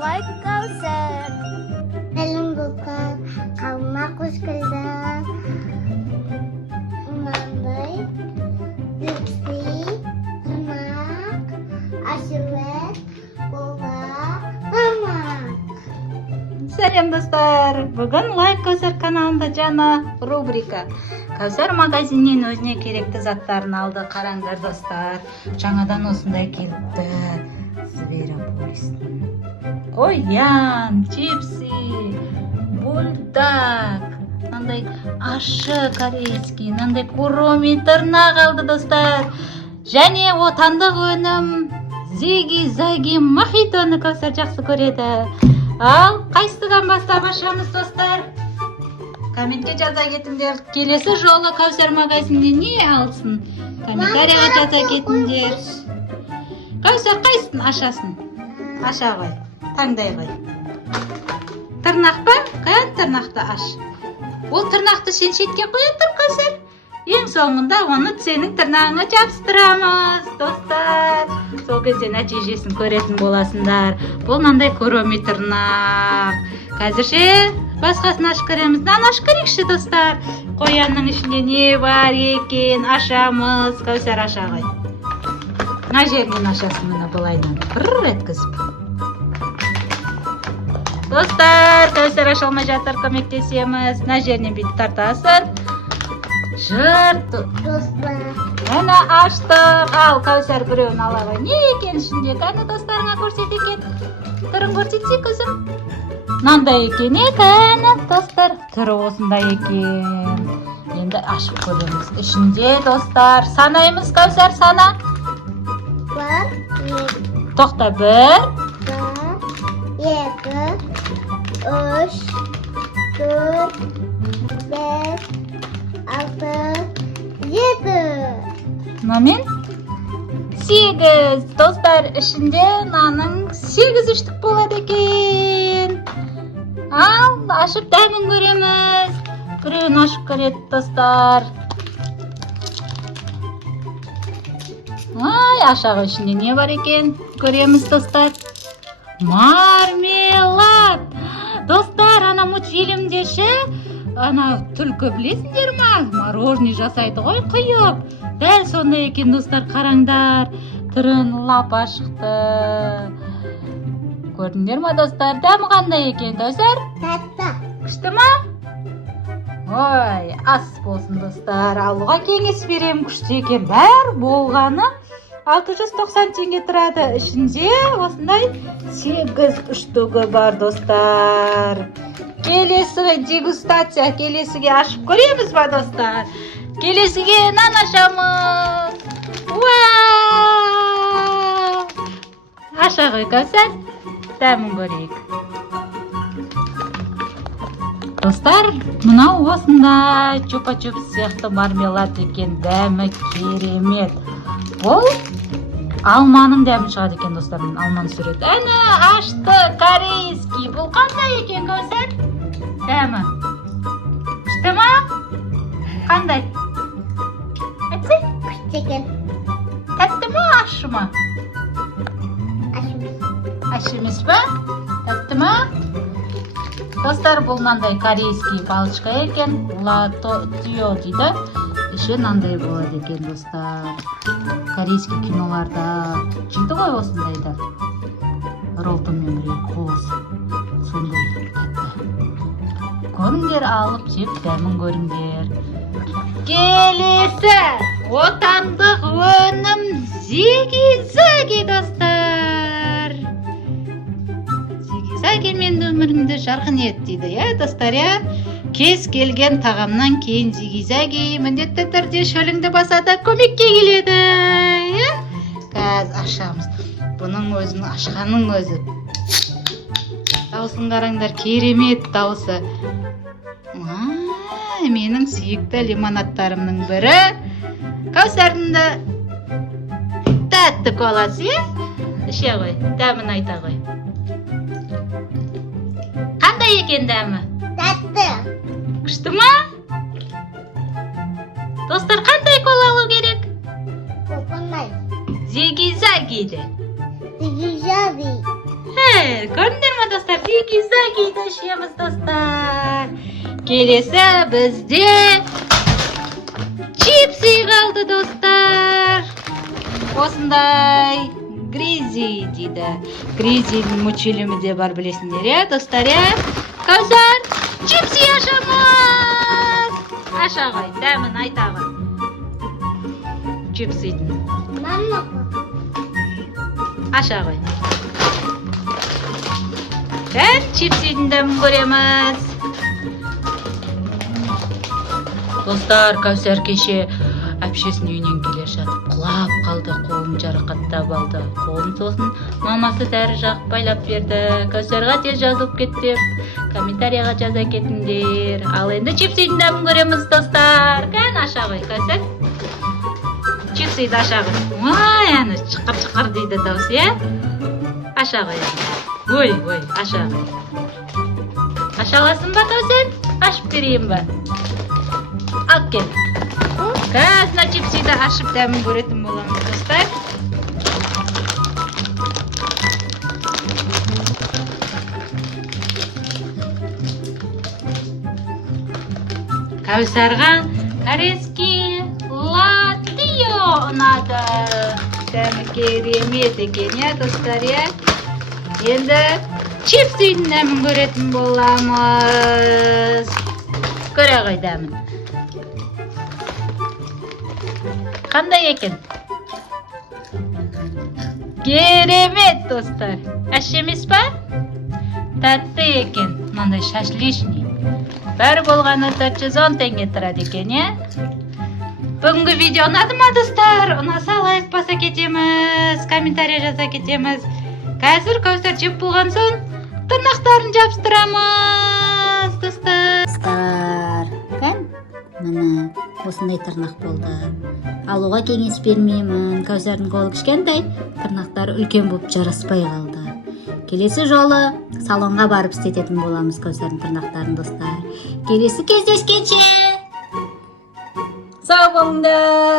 like Kausar. Salam bukan kamu kuş kıldım. Mambay, Lipsi, Sunak, Aşuvet, Bova, Mama. Сәлем достар! Бүгін Лайк Каусар каналында жаңа рубрика. Каусар магазиннен өзіне керекті заттарын алды. Қараңдар достар. Жаңадан осындай келіпті. Зверополистің. Оян, чипсы, бульдог, мынандай ашы корейский, мынандай куроми тырнақ алды достар. Және отандық өнім зиги-заги мохитоны Каусар жақсы көреді. Ал қайсыдан бастап ашамыз достар? Комментке жаза кетіңдер. Келесі жолы Каусар магазинде не алсын? Комментарияға жаза кетіңдер. Каусар қайсысын ашасын? Аша ғой. Таңдай ғой. Тырнақ па? Қаян тырнақты аш? Ол тырнақты сен шетке қоя тұр Каусар. Ең соңында оны сенің тырнағыңа жабыстырамыз, достар. Сол кезде нәтижесін көретін боласыңдар. Бұл мынандай куроми тырнақ. Қазірше басқасын ашып көреміз. Мынаны ашып көрейікші достар. Қоянның ішінде не бар екен? Ашамыз. Каусар аша ғой. Мына жерінен ашасын мұны былайдан. Бір еткізіп. Достар, Каусар аша алмай жатыр, көмектесеміз. Мына жерінен бүйтіп тартасын. Жырт. Dostlar. Әні аштық. Ал, Каусар біреуін ала ғой. Не екен ішінде? Кәні достарыңа көрсет екен. Түрін көрсетсе көзім. Мынандай екен кәні достар. Түрі осындай екен. Енді ашып көреміз. Ішінде достар. Санаймыз Каусар, сана. Var, Тоқта, 1, 2, 3, 4, 5, 6, 7. Мамин 8. Достар, ішінде наның 8 үштік болады екен. Ал, ашып дәмін көреміз. Біреуін ашып көреді достар. Ай, ашағы ішінде не бар екен? Көреміз достар. Мармелад. Достар, ана мультфильмдеші ана түлкі білесіңдер ма? Мороженый жасайды ғой құйып. Дәл сондай екен достар, қараңдар. Түрін лапа шықты. Көрдіңдер ма достар? Дәмі қандай екен достар? Tatlı. Күшті ма? Ой, ас болсын достар. Алуға кеңес берем, күшті екен. Бәр болғаны 690 теңге тұрады. Ішінде осындай 8 үштігі бар достар. Келесіге дегустация, келесіге ашып көреміз ба достар? Келесіге нан ашамыз. Вау! Аша ғой Каусар, дәмін көрейік. Достар, мынау осындай чупа-чуп сияқты мармелад екен, дәмі керемет. Бұл алманың дәмі шығады екен достар, мен алманы сүреді. Әні ашты корейский. Бұл қандай екен Каусар? Дәмі. Күшті ма? Қандай? Әтсі? Küçük. Тәтті ма, ашы ма? Aşmış. Ашы емес па? Тәтті ма? Достар, бұл мынандай корейский палочка екен. Латио дейді. Іші мынандай болады екен достар. Корейский киноларда жейді ғой осындайды. Ролтонмен бірге қос. Сондай тәтті. Көріңдер, алып жеп дәмін көріңдер. Келесі отандық өнім зиги-заги достар. Зиги-заги мен өмірімді жарқын ет дейді, достар, кез келген тағамнан кейін зиги-заги міндетті түрде шөліңді басада көмекке келеді. Қазір ашамыз. Бұның өзін ашқаның өзі. Дауысын қараңдар, керемет дауысы. Менің сүйікті лимонадтарымның бірі. Каусардың да тәтті коласы, іше ғой, дәмін айта ғой. Қандай екен дәмі? Tatlı. Күшті ма? Достар, қандай кола алу керек? Kokonay. Зиги-заги де. Zigizagi. Көрдіңдер достар, зиги-заги ташыймыз достар. Келесі бізде чипсы қалды достар. Осындай гризи дейді. Гризидің мультфильмі де бар, білесіңдер, иә достар, иә? Кәусар, чипсы ашамыз. Аша ғой, дәмін айтағы. Чипсыйдың. Мама. Аша ғой. Дәл чипсыйдың дәмін көреміз. Достар, Кәусар кеше әпшесінің үйінен келе жатып құлап қалды, қолын жарақаттап алды. Қолын сосын мамасы дәрі жағып байлап берді. Кәусарға тез жазылып кетті, комментарияға жаза кетіңдер. Ал енді чипсыйдың дәмін көреміз достар. Кән аша ғой, Кәусар. Чипсыйды аша ғой. Ой, әні шықыр-шықыр дейді дауыс, иә? Аша ғой. Ой, аша ғой. Ашаласын ба, Кәусар? Ашып берейін ба? Ал кел. Қазына чипсыйды ашып дәмін көретін боламыз достар. Кәусарға корейский латио ұнады. Дәмі керемет екен, иә достар, иә? Енді чипсыйдың дәмін көретін боламыз. Көре ғой дәмін. Қандай екен? Керемет достар. Әш емес па? Тәтті екен. Мынандай шашличный. Бәрі болғаны 410 теңге тұрады екен, е? Бүгінгі видео ұнады ма достар? Ұнаса лайк баса кетеміз, комментария жаза кетеміз. Қазір Кәусар жеп болған соң тырнақтарын жабыстырамыз достар. Достар, кән? Міне, осындай тырнақ болды. Алуға кеңес бермеймін. Кәусардың қолы кішкентай, тырнақтары үлкен болып жараспай қалды. Келесі жолы салонға барып істететін боламыз Кәусардың тырнақтарын достар. Келесі кездескенше. Сау болыңдар.